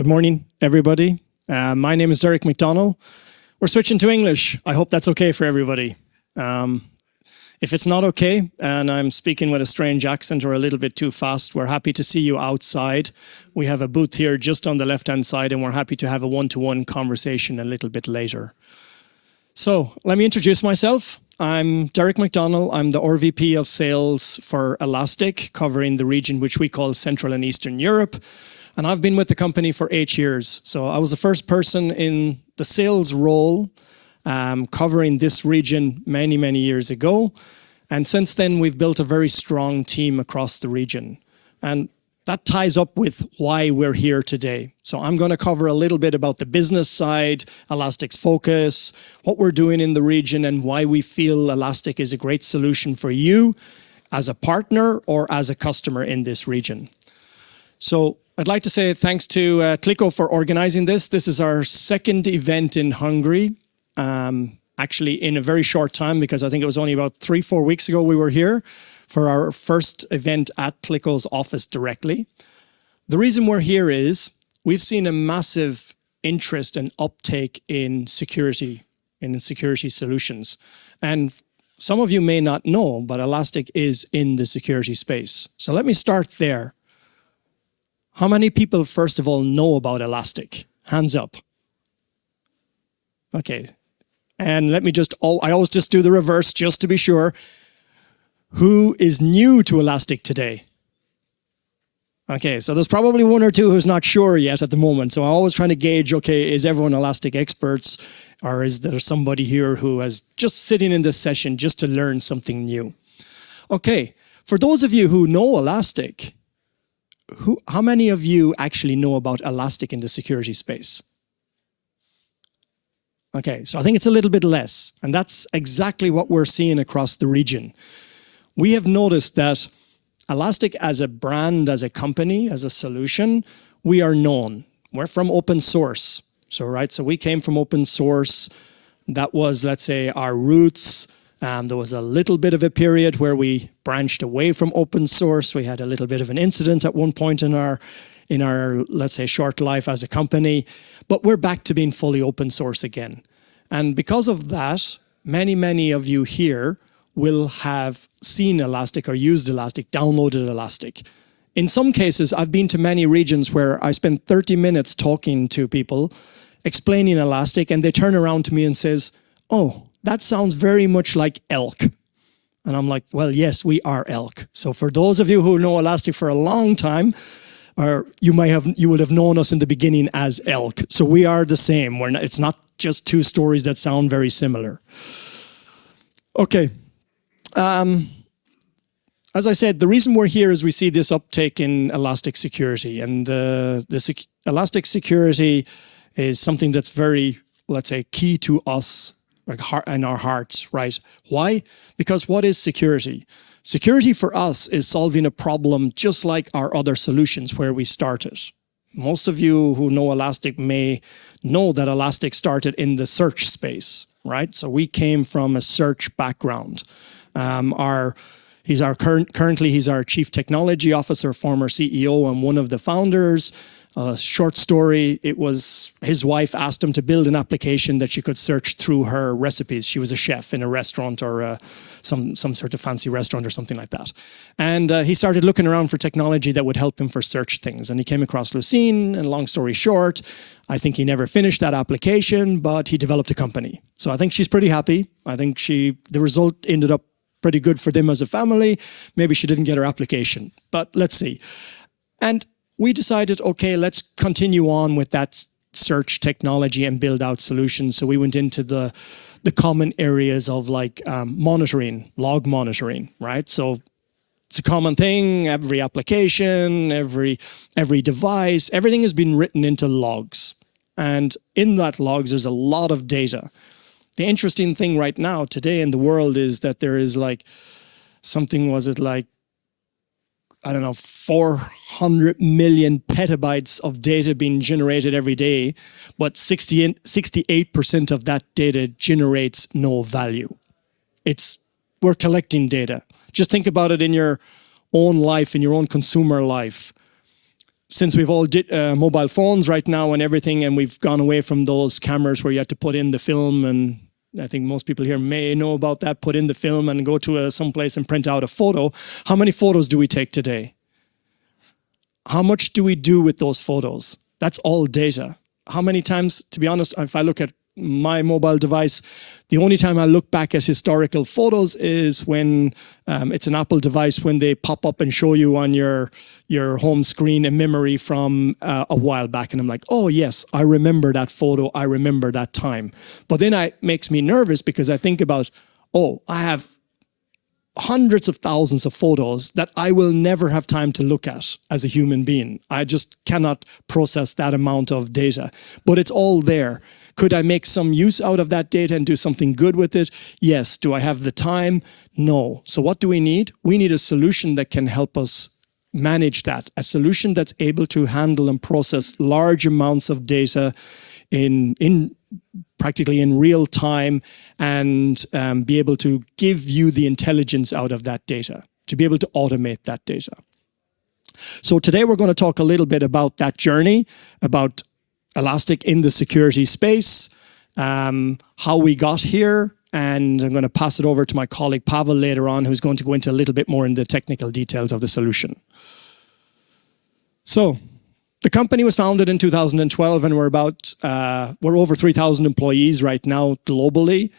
Good morning, everybody. My name is Mc Donnel. We're switching to English. I hope that's okay for everybody. If it's not okay, and I'm speaking with a strange accent or a little bit too fast, we're happy to see you outside. We have a booth here just on the left-hand side, and we're happy to have a one-to-one conversation a little bit later. So, let me introduce myself. I'm Mc Donnel. I'm the RVP of Sales for Elastic, covering the region which we call Central and Eastern Europe. And I've been with the company for 8 years. So I was the first person in the sales role covering this region many, many years ago. And since then, we've built a very strong team across the region. And that ties up with why we're here today. So I'm going to cover a little bit about the business side, Elastic's focus, what we're doing in the region, and why we feel Elastic is a great solution for you as a partner or as a customer in this region. So I'd like to say thanks to Kliko for organizing this. This is our second event in Hungary, actually in a very short time, because I think it was only about 3-4 weeks ago we were here for our first event at Kliko's office directly. The reason we're here is we've seen a massive interest and uptake in security solutions. And some of you may not know, but Elastic is in the security space. So let me start there. How many people, first of all, know about Elastic? Hands up. Okay. And let me I always just do the reverse just to be sure. Who is new to Elastic today? Okay, so there's probably one or two who's not sure yet at the moment. So I'm always trying to gauge, okay, is everyone Elastic experts? Or is there somebody here who is just sitting in this session just to learn something new? Okay, for those of you who know Elastic, how many of you actually know about Elastic in the security space? Okay, so I think it's a little bit less, and that's exactly what we're seeing across the region. We have noticed that Elastic as a brand, as a company, as a solution, we are known. We're from open source. So we came from open source. That was, let's say, our roots. There was a little bit of a period where we branched away from open source. We had a little bit of an incident at one point in our, let's say, short life as a company. But we're back to being fully open source again. And because of that, many, many of you here will have seen Elastic or used Elastic, downloaded Elastic. In some cases, I've been to many regions where I spend 30 minutes talking to people, explaining Elastic, and they turn around to me and says, "Oh, that sounds very much like elk." And I'm like, well, yes, we are elk. So for those of you who know Elastic for a long time, or you would have known us in the beginning as elk. So we are the same. It's not just two stories that sound very similar. Okay. As I said, the reason we're here is we see this uptake in Elastic security. And Elastic security is something that's very, let's say, key to us in our hearts, right? Why? Because what is security? Security for us is solving a problem just like our other solutions where we started. Most of you who know Elastic may know that Elastic started in the search space, right? So we came from a search background. Currently he's our Chief Technology Officer, former CEO, and one of the founders. Short story, it was his wife asked him to build an application that she could search through her recipes. She was a chef in a restaurant or some sort of fancy restaurant or something like that. And he started looking around for technology that would help him for search things. And he came across Lucene, and long story short, I think he never finished that application, but he developed a company. So I think she's pretty happy. I think the result ended up pretty good for them as a family. Maybe she didn't get her application, but let's see. And we decided, okay, let's continue on with that search technology and build out solutions. So we went into the common areas of like monitoring, log monitoring, right? So it's a common thing, every application, every device, everything has been written into logs. And in that logs, there's a lot of data. The interesting thing right now, today in the world, is that there is like something, was it like, I don't know, 400 million petabytes of data being generated every day, but 68% of that data generates no value. We're collecting data. Just think about it in your own life, in your own consumer life. since we've all mobile phones right now and everything, and we've gone away from those cameras where you had to put in the film, and I think most people here may know about that, put in the film and go to someplace and print out a photo. How many photos do we take today? How much do we do with those photos? That's all data. How many times, to be honest, if I look at my mobile device, the only time I look back at historical photos is when it's an Apple device, when they pop up and show you on your home screen a memory from a while back. And I'm like, oh yes, I remember that photo. I remember that time. But then it makes me nervous because I think about, oh, I have hundreds of thousands of photos that I will never have time to look at as a human being. I just cannot process that amount of data, but it's all there. Could I make some use out of that data and do something good with it? Yes. Do I have the time? No. So what do we need? We need a solution that can help us manage that. A solution that's able to handle and process large amounts of data in practically in real time and be able to give you the intelligence out of that data, to be able to automate that data. So today we're going to talk a little bit about that journey, about Elastic in the security space, how we got here, and I'm going to pass it over to my colleague Pavel later on, who's going to go into a little bit more in the technical details of the solution. So the company was founded in 2012, and we're over 3,000 employees right now globally.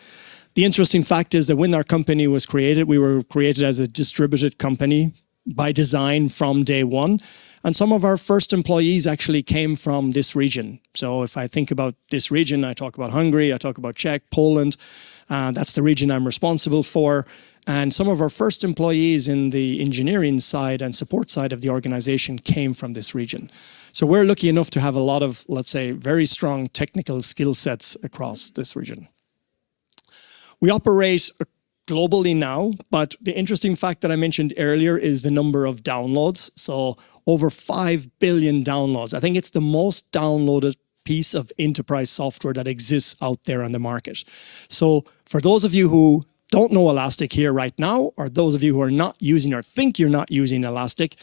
The interesting fact is that when our company was created, we were created as a distributed company by design from day one. And some of our first employees actually came from this region. So if I think about this region, I talk about Hungary, I talk about Czech, Poland. That's the region I'm responsible for. And some of our first employees in the engineering side and support side of the organization came from this region. So we're lucky enough to have a lot of, let's say, very strong technical skill sets across this region. We operate globally now, but the interesting fact that I mentioned earlier is the number of downloads. So over 5 billion downloads. I think it's the most downloaded piece of enterprise software that exists out there on the market. So for those of you who don't know Elastic here right now, or those of you who are not using or think you're not using Elastic,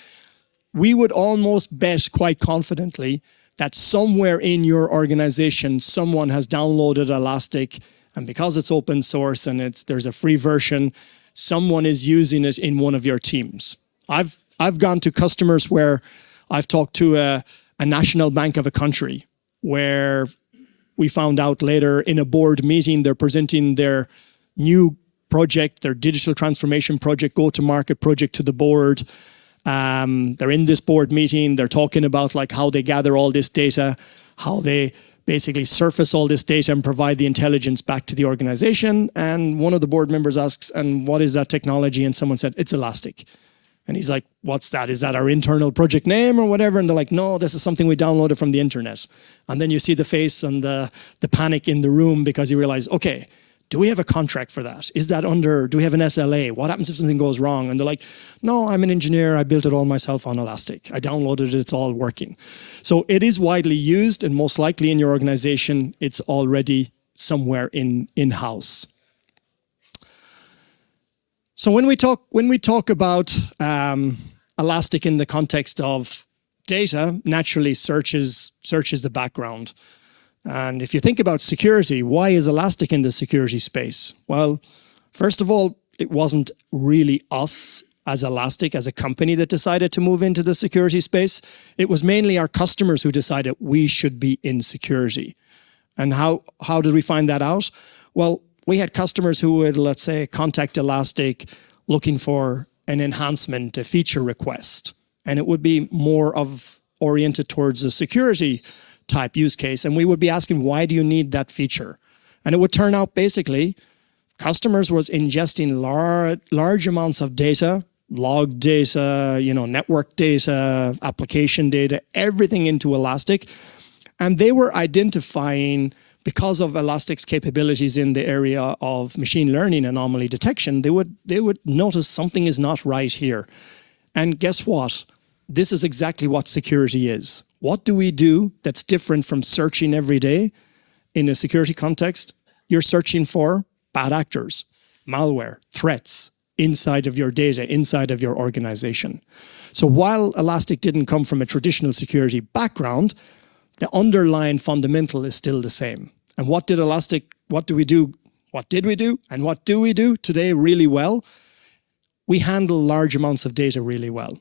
we would almost bet quite confidently that somewhere in your organization, someone has downloaded Elastic, and because it's open source and there's a free version, someone is using it in one of your teams. I've gone to customers where I've talked to a national bank of a country where we found out later in a board meeting, they're presenting their new project, their digital transformation project, go-to-market project to the board. They're in this board meeting, they're talking about like how they gather all this data, how they basically surface all this data and provide the intelligence back to the organization. And one of the board members asks, and what is that technology? And someone said, it's Elastic. And he's like, what's that? Is that our internal project name or whatever? And they're like, no, this is something we downloaded from the internet. And then you see the face and the panic in the room because you realize, okay, do we have a contract for that? Is that do we have an SLA? What happens if something goes wrong? And they're like, no, I'm an engineer. I built it all myself on Elastic. I downloaded it. It's all working. So it is widely used, and most likely in your organization, it's already somewhere in-house. So when we talk about Elastic in the context of data, naturally search is the background. And if you think about security, why is Elastic in the security space? Well, first of all, it wasn't really us as Elastic, as a company, that decided to move into the security space. It was mainly our customers who decided we should be in security. And how did we find that out? Well, we had customers who would, let's say, contact Elastic looking for an enhancement, a feature request, and it would be more oriented towards a security type use case. And we would be asking, why do you need that feature? And it would turn out basically customers was ingesting large amounts of data, log data, network data, application data, everything into Elastic. And they were identifying, because of Elastic's capabilities in the area of machine learning anomaly detection, they would notice something is not right here. And guess what? This is exactly what security is. What do we do that's different from searching every day in a security context? You're searching for bad actors, malware, threats inside of your data, inside of your organization. So while Elastic didn't come from a traditional security background, the underlying fundamental is still the same. And what did we do? And what do we do today really well? We handle large amounts of data really well.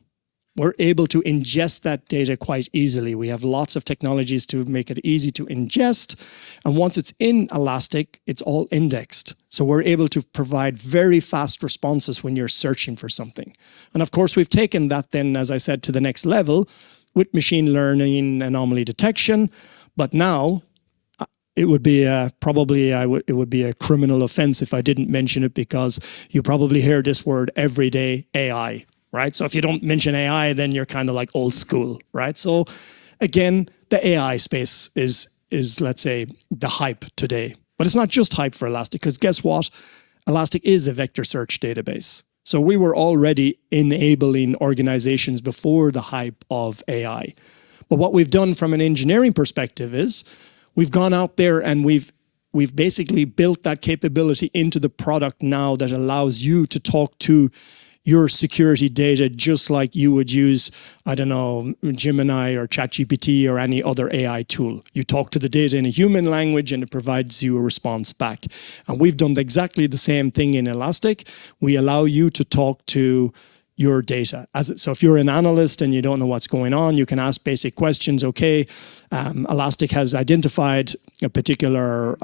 We're able to ingest that data quite easily. We have lots of technologies to make it easy to ingest. And once it's in Elastic, it's all indexed. So we're able to provide very fast responses when you're searching for something. And of course, we've taken that then, as I said, to the next level with machine learning, anomaly detection. But now it would be it would be a criminal offense if I didn't mention it, because you probably hear this word every day, AI. Right? So if you don't mention AI, then you're kind of like old school, right? So again, the AI space is let's say the hype today, but it's not just hype for Elastic, because guess what? Elastic is a vector search database. So we were already enabling organizations before the hype of AI. But what we've done from an engineering perspective is we've gone out there and we've basically built that capability into the product now that allows you to talk to your security data just like you would use, I don't know, Gemini or ChatGPT or any other AI tool. You talk to the data in a human language and it provides you a response back. And we've done exactly the same thing in Elastic. We allow you to talk to your data. So if you're an analyst and you don't know what's going on, you can ask basic questions. Okay, Elastic has identified a particular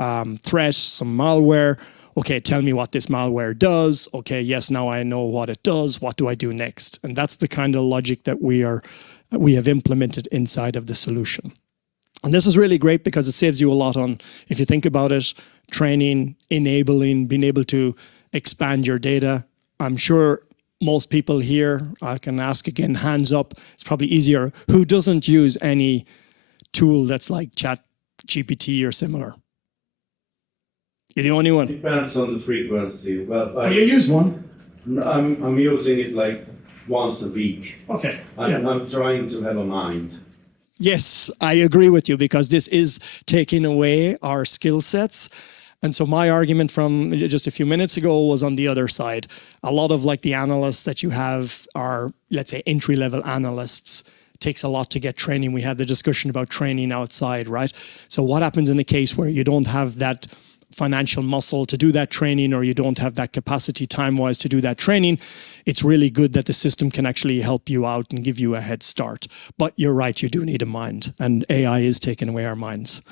threat, some malware. Okay, tell me what this malware does. Okay, yes, now I know what it does. What do I do next? And that's the kind of logic that we have implemented inside of the solution. And this is really great because it saves you a lot on, if you think about it, training, enabling, being able to expand your data. I'm sure most people here, I can ask again, hands up, it's probably easier, who doesn't use any tool that's like ChatGPT or similar? You're the only one. Depends on the frequency. Well, you use one? I'm using it like once a week. Okay. I'm trying to have a mind. Yes, I agree with you, because this is taking away our skill sets. And so my argument from just a few minutes ago was on the other side. A lot of like the analysts that you have are, let's say, entry-level analysts. It takes a lot to get training. We had the discussion about training outside, right? So what happens in a case where you don't have that financial muscle to do that training, or you don't have that capacity time-wise to do that training? It's really good that the system can actually help you out and give you a head start. But you're right, you do need a mind, and AI is taking away our minds.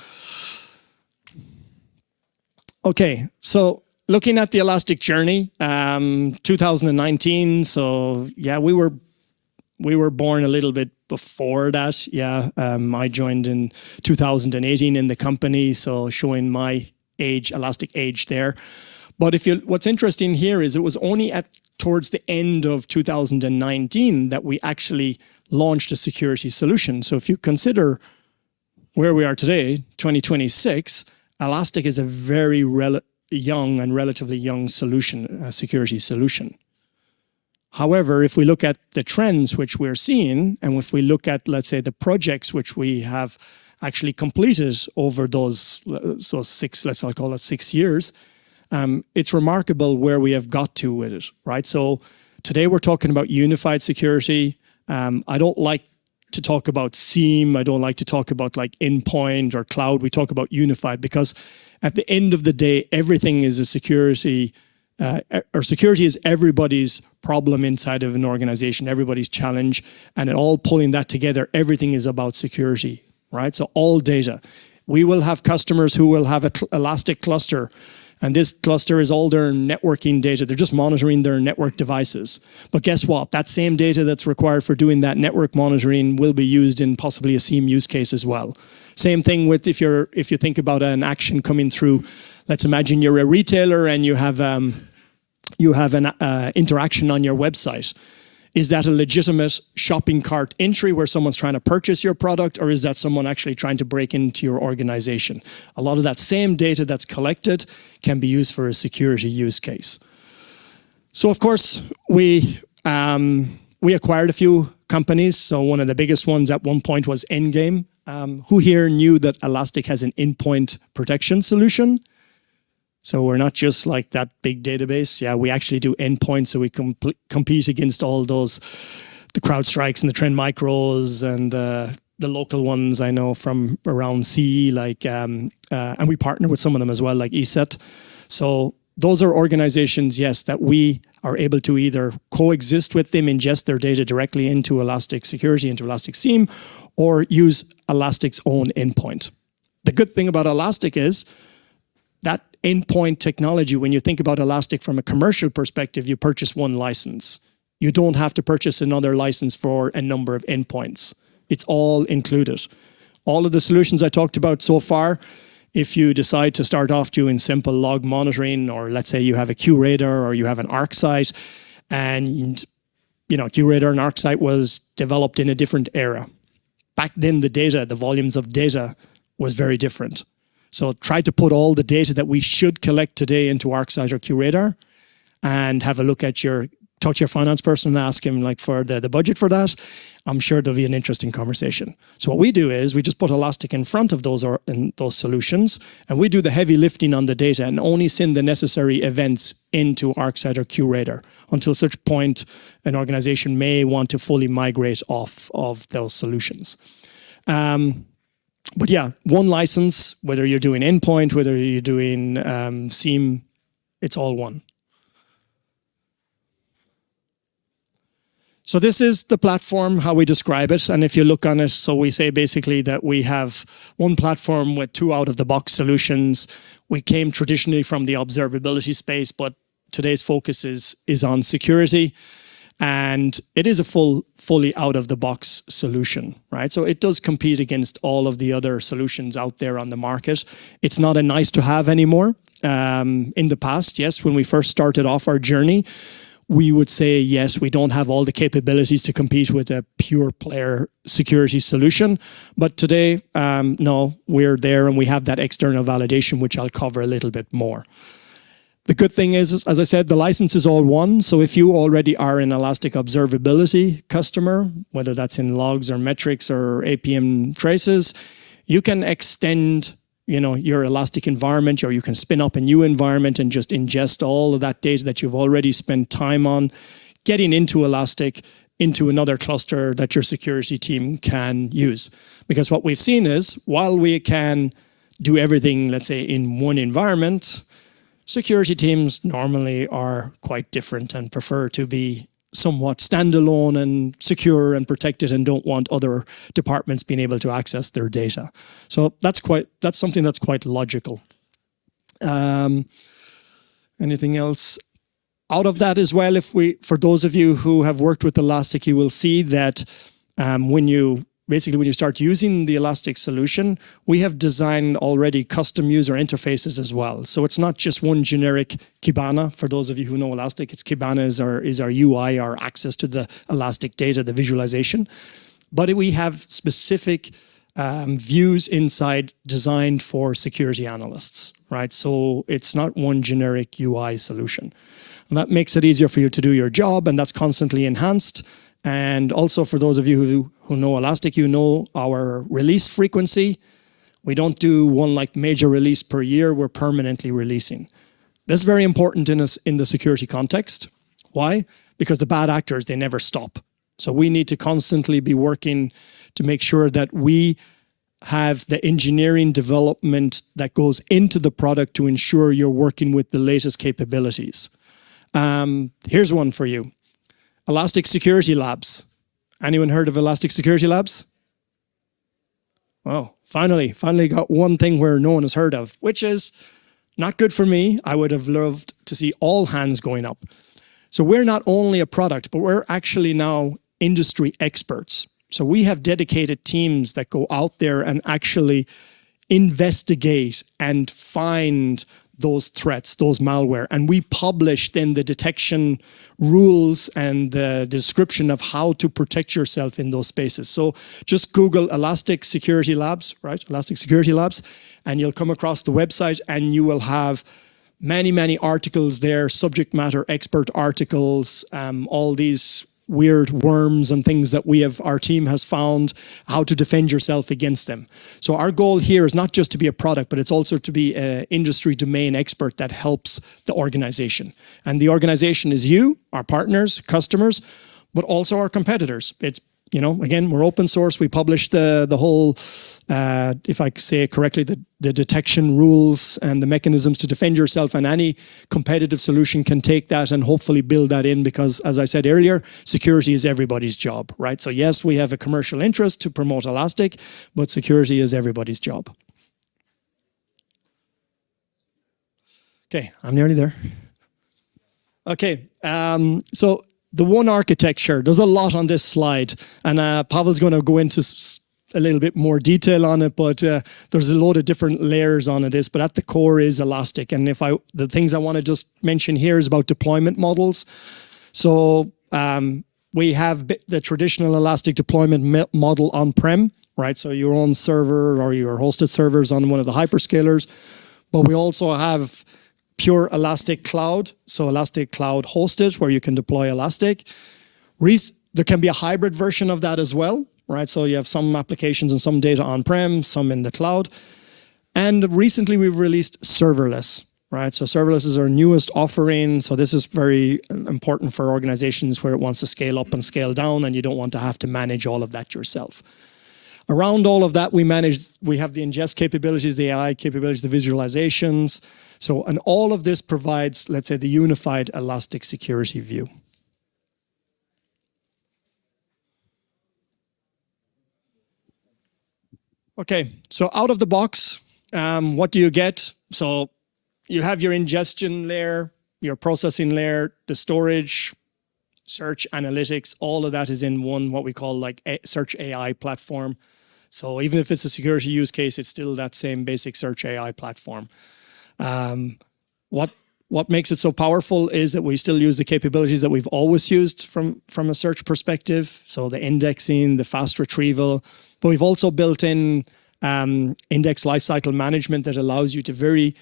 Okay, so looking at the Elastic journey, 2019, so yeah, we were born a little bit before that. Yeah, I joined in 2018 in the company, so showing my age, Elastic age there. But what's interesting here is it was only towards the end of 2019 that we actually launched a security solution. So if you consider where we are today, 2026, Elastic is a very young and relatively young solution, security solution. However, if we look at the trends which we're seeing, and if we look at, let's say, the projects which we have actually completed over those six, I'll call it 6 years, it's remarkable where we have got to with it, right? So today we're talking about unified security. I don't like to talk about SIEM. I don't like to talk about like endpoint or cloud. We talk about unified, because at the end of the day, everything is a security, or security is everybody's problem inside of an organization, everybody's challenge, and all pulling that together, everything is about security. Right? So all data. We will have customers who will have an Elastic cluster, and this cluster is all their networking data. They're just monitoring their network devices. But guess what? That same data that's required for doing that network monitoring will be used in possibly a SIEM use case as well. Same thing with if you think about an action coming through. Let's imagine you're a retailer and you have an interaction on your website. Is that a legitimate shopping cart entry where someone's trying to purchase your product, or is that someone actually trying to break into your organization? A lot of that same data that's collected can be used for a security use case. So of course, we acquired a few companies. So one of the biggest ones at one point was Endgame. Who here knew that Elastic has an endpoint protection solution? So we're not just like that big database. Yeah, we actually do endpoints, so we compete against all those the CrowdStrikes and the Trend Micros and the local ones I know from around CE, like, and we partner with some of them as well, like ESET. So those are organizations, yes, that we are able to either coexist with them, ingest their data directly into Elastic Security, into Elastic SIEM, or use Elastic's own endpoint. The good thing about Elastic is that endpoint technology, when you think about Elastic from a commercial perspective, you purchase one license. You don't have to purchase another license for a number of endpoints. It's all included. All of the solutions I talked about so far, if you decide to start off doing simple log monitoring, or let's say you have a QRadar or you have an ArcSight, and QRadar and ArcSight was developed in a different era. Back then, the data, the volumes of data was very different. So try to put all the data that we should collect today into ArcSight or QRadar, and have a look at talk to your finance person and ask him like for the budget for that. I'm sure there'll be an interesting conversation. So what we do is we just put Elastic in front of those solutions, and we do the heavy lifting on the data and only send the necessary events into ArcSight or QRadar until such point an organization may want to fully migrate off of those solutions. But yeah, one license, whether you're doing endpoint, whether you're doing SIEM, it's all one. So this is the platform, how we describe it. And if you look on it, so we say basically that we have one platform with 2 out-of-the-box solutions. We came traditionally from the observability space, but today's focus is on security. And it is a fully out-of-the-box solution, right? So it does compete against all of the other solutions out there on the market. It's not a nice-to-have anymore. In the past, yes, when we first started off our journey, we would say, yes, we don't have all the capabilities to compete with a pure player security solution. But today, no, we're there and we have that external validation, which I'll cover a little bit more. The good thing is, as I said, the license is all one. So if you already are an Elastic Observability customer, whether that's in logs or metrics or APM traces, you can extend your Elastic environment, or you can spin up a new environment and just ingest all of that data that you've already spent time on getting into Elastic, into another cluster that your security team can use. Because what we've seen is, while we can do everything, let's say, in one environment, security teams normally are quite different and prefer to be somewhat standalone and secure and protected and don't want other departments being able to access their data. So that's something that's quite logical. Anything else? Out of that as well, for those of you who have worked with Elastic, you will see that when you start using the Elastic solution, we have designed already custom user interfaces as well. So it's not just one generic Kibana. For those of you who know Elastic, it's Kibana is our UI, our access to the Elastic data, the visualization. But we have specific views inside designed for security analysts, right? So it's not one generic UI solution. And that makes it easier for you to do your job, and that's constantly enhanced. And also for those of you who know Elastic, you know our release frequency. We don't do one like major release per year, we're permanently releasing. That's very important in the security context. Why? Because the bad actors, they never stop. So we need to constantly be working to make sure that we have the engineering development that goes into the product to ensure you're working with the latest capabilities. Here's one for you. Elastic Security Labs. Anyone heard of Elastic Security Labs? Well, finally got one thing where no one has heard of, which is not good for me. I would have loved to see all hands going up. So we're not only a product, but we're actually now industry experts. So we have dedicated teams that go out there and actually investigate and find those threats, those malware, and we publish then the detection rules and the description of how to protect yourself in those spaces. So just Google Elastic Security Labs, right? Elastic Security Labs, and you'll come across the website and you will have many articles there, subject matter expert articles, all these weird worms and things that our team has found, how to defend yourself against them. So our goal here is not just to be a product, but it's also to be an industry domain expert that helps the organization. And the organization is you, our partners, customers, but also our competitors. It's, again, we're open source. We publish the whole, if I say it correctly, the detection rules and the mechanisms to defend yourself, and any competitive solution can take that and hopefully build that in, because, as I said earlier, security is everybody's job, right? So yes, we have a commercial interest to promote Elastic, but security is everybody's job. Okay, I'm nearly there. Okay, so the one architecture, there's a lot on this slide, and Pavel's going to go into a little bit more detail on it, but there's a load of different layers on this, but at the core is Elastic. And the things I want to just mention here is about deployment models. So we have the traditional Elastic deployment model on-prem, right? So your own server or your hosted servers on one of the hyperscalers, but we also have pure Elastic Cloud, so Elastic Cloud hosted, where you can deploy Elastic. There can be a hybrid version of that as well, right? So you have some applications and some data on-prem, some in the cloud. And recently we've released serverless, right? So serverless is our newest offering. So this is very important for organizations where it wants to scale up and scale down, and you don't want to have to manage all of that yourself. Around all of that, we have the ingest capabilities, the AI capabilities, the visualizations. So, and all of this provides, let's say, the unified Elastic security view. Okay, so out of the box, what do you get? So you have your ingestion layer, your processing layer, the storage, search, analytics, all of that is in one, what we call like a search AI platform. So even if it's a security use case, it's still that same basic search AI platform. What makes it so powerful is that we still use the capabilities that we've always used from a search perspective. So the indexing, the fast retrieval, but we've also built in index lifecycle management that allows you to very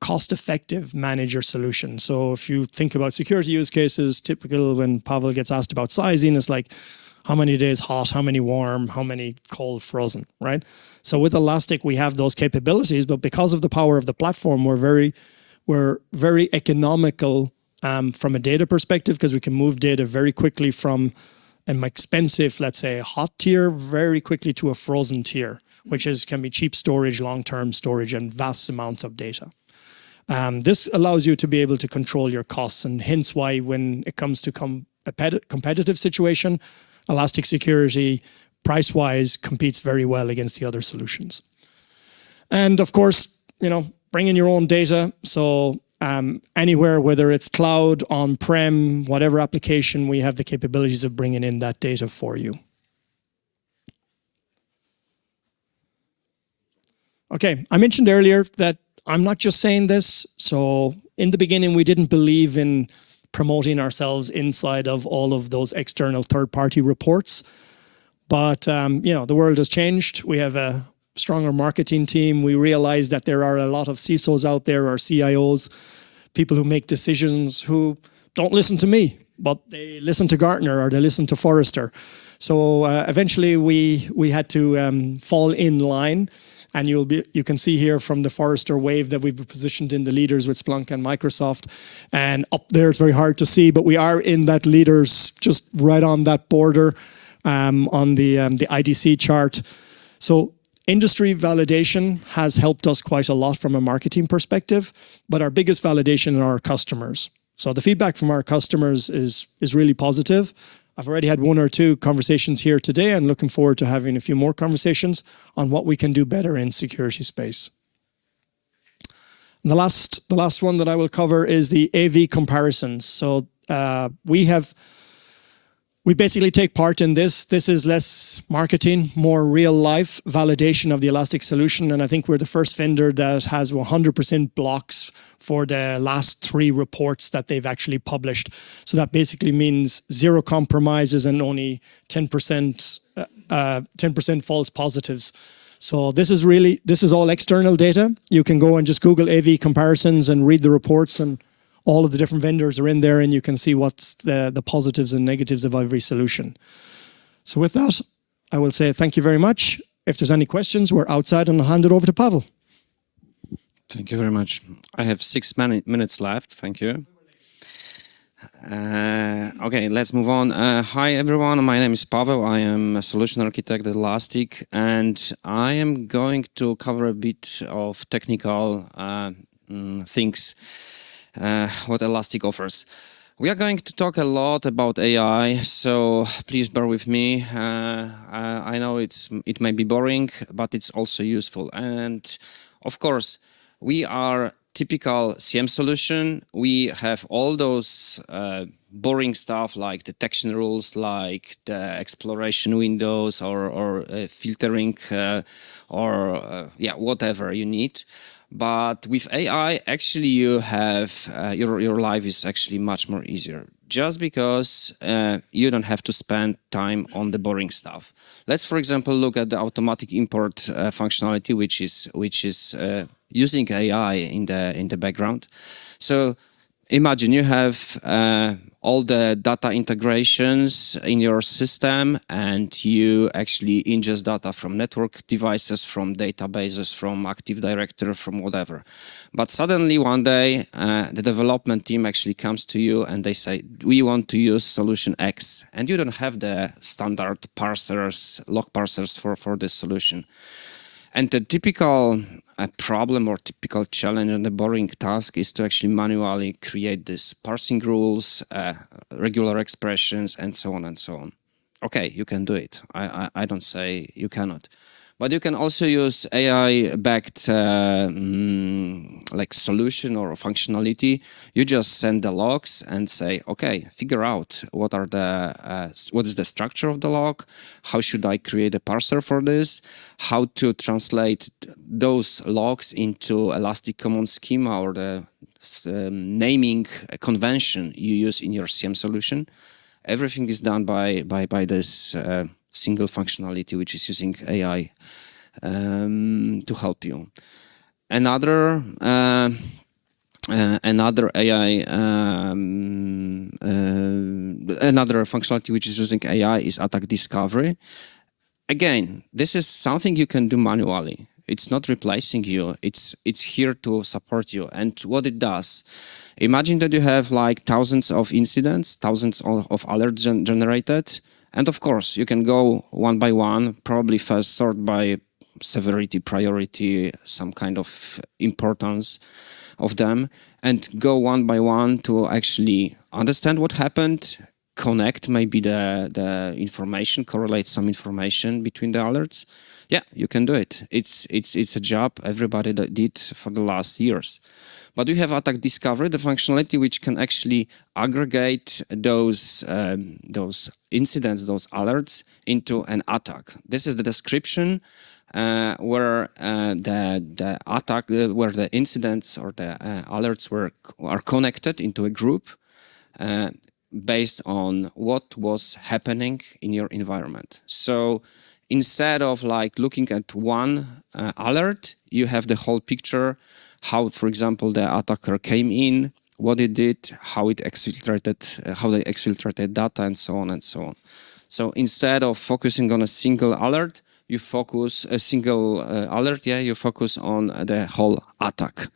cost-effective manage your solution. So if you think about security use cases, typical when Pavel gets asked about sizing, it's like, how many days hot, how many warm, how many cold frozen, right? So with Elastic, we have those capabilities, but because of the power of the platform, we're very economical from a data perspective, because we can move data very quickly from an expensive, let's say, hot tier very quickly to a frozen tier, which can be cheap storage, long-term storage, and vast amounts of data. This allows you to be able to control your costs, and hence why when it comes to a competitive situation, Elastic Security, price-wise, competes very well against the other solutions. And of course, bring in your own data. So anywhere, whether it's cloud, on-prem, whatever application, we have the capabilities of bringing in that data for you. Okay, I mentioned earlier that I'm not just saying this. So in the beginning, we didn't believe in promoting ourselves inside of all of those external third-party reports. But, the world has changed. We have a stronger marketing team. We realize that there are a lot of CISOs out there, or CIOs, people who make decisions who don't listen to me, but they listen to Gartner or they listen to Forrester. So eventually we had to fall in line. And you can see here from the Forrester wave that we've positioned in the leaders with Splunk and Microsoft. And up there, it's very hard to see, but we are in that leaders, just right on that border on the IDC chart. So industry validation has helped us quite a lot from a marketing perspective, but our biggest validation are our customers. So the feedback from our customers is really positive. I've already had 1 or 2 conversations here today, and looking forward to having a few more conversations on what we can do better in security space. And the last one that I will cover is the AV comparisons. So we basically take part in this. This is less marketing, more real life validation of the Elastic solution. And I think we're the first vendor that has 100% blocks for the last 3 reports that they've actually published. So that basically means 0 compromises and only 10% false positives. So this is all external data. You can go and just Google AV comparisons and read the reports, and all of the different vendors are in there, and you can see what's the positives and negatives of every solution. So with that, I will say thank you very much. If there's any questions, we're outside, and I'll hand it over to Pavel. Thank you very much. I have 6 minutes left. Thank you. Okay, let's move on. Hi everyone, my name is Pavel. I am a solution architect at Elastic, and I am going to cover a bit of technical things, what Elastic offers. We are going to talk a lot about AI, so please bear with me. I know it may be boring, but it's also useful. And of course, we are typical SIEM solution. We have all those boring stuff like detection rules, like the exploration windows or filtering whatever you need. But with AI, actually, you have your life is actually much more easier, just because you don't have to spend time on the boring stuff. Let's, for example, look at the automatic import functionality, which is using AI in the background. So imagine you have all the data integrations in your system, and you actually ingest data from network devices, from databases, from Active Directory, from whatever. But suddenly one day, the development team actually comes to you and they say, we want to use solution X, and you don't have the standard parsers, log parsers for this solution. And the typical problem or typical challenge and the boring task is to actually manually create these parsing rules, regular expressions, and so on and so on. Okay, you can do it. I don't say you cannot. But you can also use AI-backed like solution or functionality. You just send the logs and say, okay, figure out what is the structure of the log, how should I create a parser for this, how to translate those logs into Elastic Common Schema or the naming convention you use in your SIEM solution. Everything is done by this single functionality, which is using AI to help you. Another AI, another functionality which is using AI is attack discovery. Again, this is something you can do manually. It's not replacing you. It's here to support you. And what it does, imagine that you have like thousands of incidents, thousands of alerts generated. And of course, you can go one by one, probably first sort by severity, priority, some kind of importance of them, and go one by one to actually understand what happened, connect maybe the information, correlate some information between the alerts. Yeah, you can do it. It's a job everybody did for the last years. But we have attack discovery, the functionality which can actually aggregate those incidents, those alerts into an attack. This is the description where the attack, where the incidents or the alerts are connected into a group based on what was happening in your environment. So instead of like looking at one alert, you have the whole picture. How, for example, the attacker came in, what it did, how it exfiltrated, how they exfiltrated data, and so on and so on. So instead of focusing on a single alert, you focus you focus on the whole attack,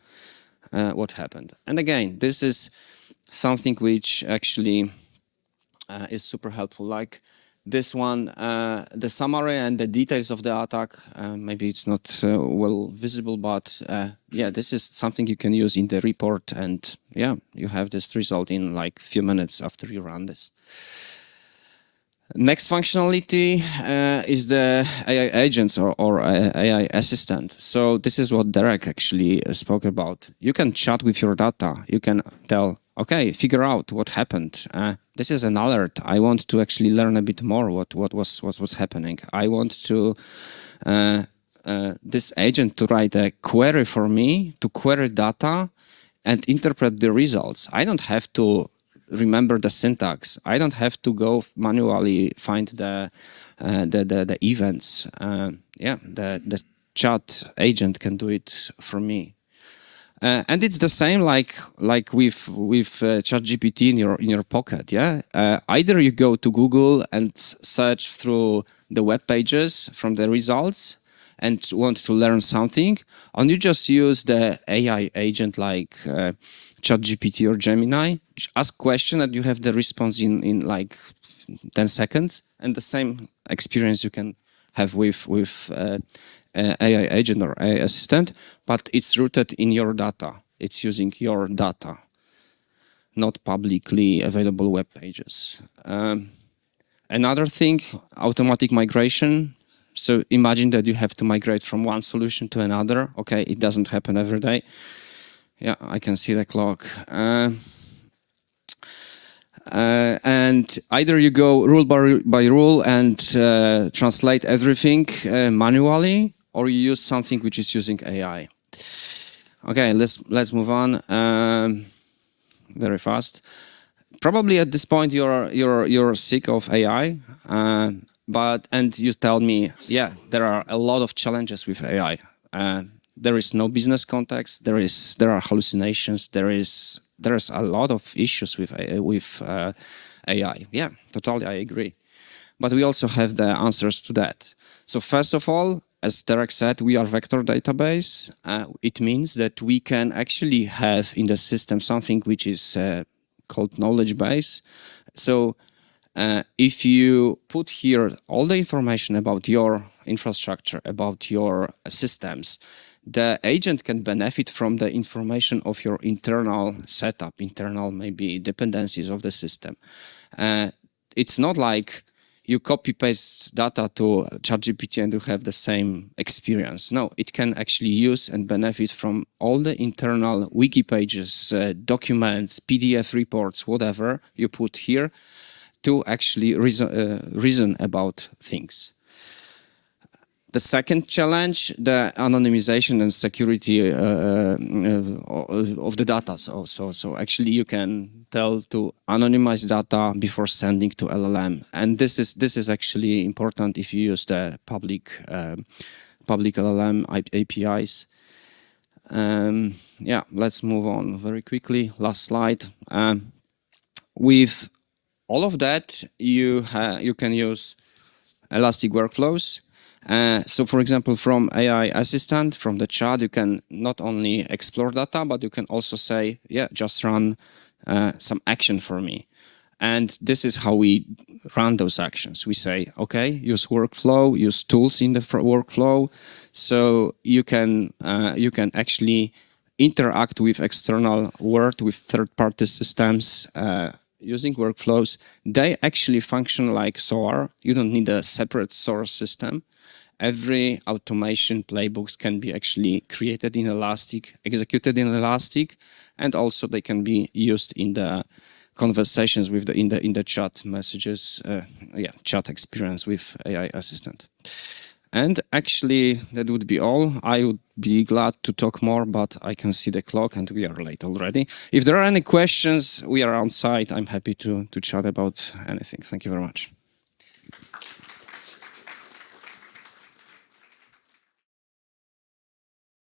what happened. And again, this is something which actually is super helpful. Like this one, the summary and the details of the attack, maybe it's not well visible, but yeah, this is something you can use in the report, and yeah, you have this result in like few minutes after you run this. Next functionality is the AI agents or AI assistant. So this is what Derek actually spoke about. You can chat with your data. You can tell, okay, figure out what happened. This is an alert. I want to actually learn a bit more what was happening. I want to this agent to write a query for me, to query data and interpret the results. I don't have to remember the syntax. I don't have to go manually find the events. Yeah, the chat agent can do it for me. And it's the same like with ChatGPT in your pocket. Yeah, either you go to Google and search through the web pages from the results, and want to learn something, and you just use the AI agent like ChatGPT or Gemini, ask question and you have the response in like 10 seconds, and the same experience you can have with AI agent or AI assistant, but it's rooted in your data. It's using your data, not publicly available web pages. Another thing, automatic migration. So imagine that you have to migrate from one solution to another. Okay, it doesn't happen every day. Yeah, I can see the clock. And either you go rule by rule and translate everything manually, or you use something which is using AI. Okay, let's move on very fast. Probably at this point you're sick of AI, and you tell me, yeah, there are a lot of challenges with AI. There is no business context. There are hallucinations. There's a lot of issues with AI. Yeah, totally, I agree. But we also have the answers to that. So first of all, as Derek said, we are vector database. It means that we can actually have in the system something which is called knowledge base. So if you put here all the information about your infrastructure, about your systems, the agent can benefit from the information of your internal setup, internal maybe dependencies of the system. It's not like you copy-paste data to ChatGPT and you have the same experience. No, it can actually use and benefit from all the internal wiki pages, documents, PDF reports, whatever you put here to actually reason about things. The second challenge, the anonymization and security of the data. So actually you can tell to anonymize data before sending to LLM. And this is actually important if you use the public LLM APIs. Yeah, let's move on very quickly. Last slide. With all of that, you can use elastic workflows. So for example, from AI assistant, from the chat, you can not only explore data, but you can also say, yeah, just run some action for me. And this is how we run those actions. We say, okay, use workflow, use tools in the workflow. So you can actually interact with external world, with third-party systems, using workflows. They actually function like SOAR. You don't need a separate source system. Every automation playbooks can be actually created in Elastic, executed in Elastic, and also they can be used in the conversations with in the chat messages, chat experience with AI assistant. And actually, that would be all. I would be glad to talk more, but I can see the clock and we are late already. If there are any questions, we are on site. I'm happy to chat about anything. Thank you very much.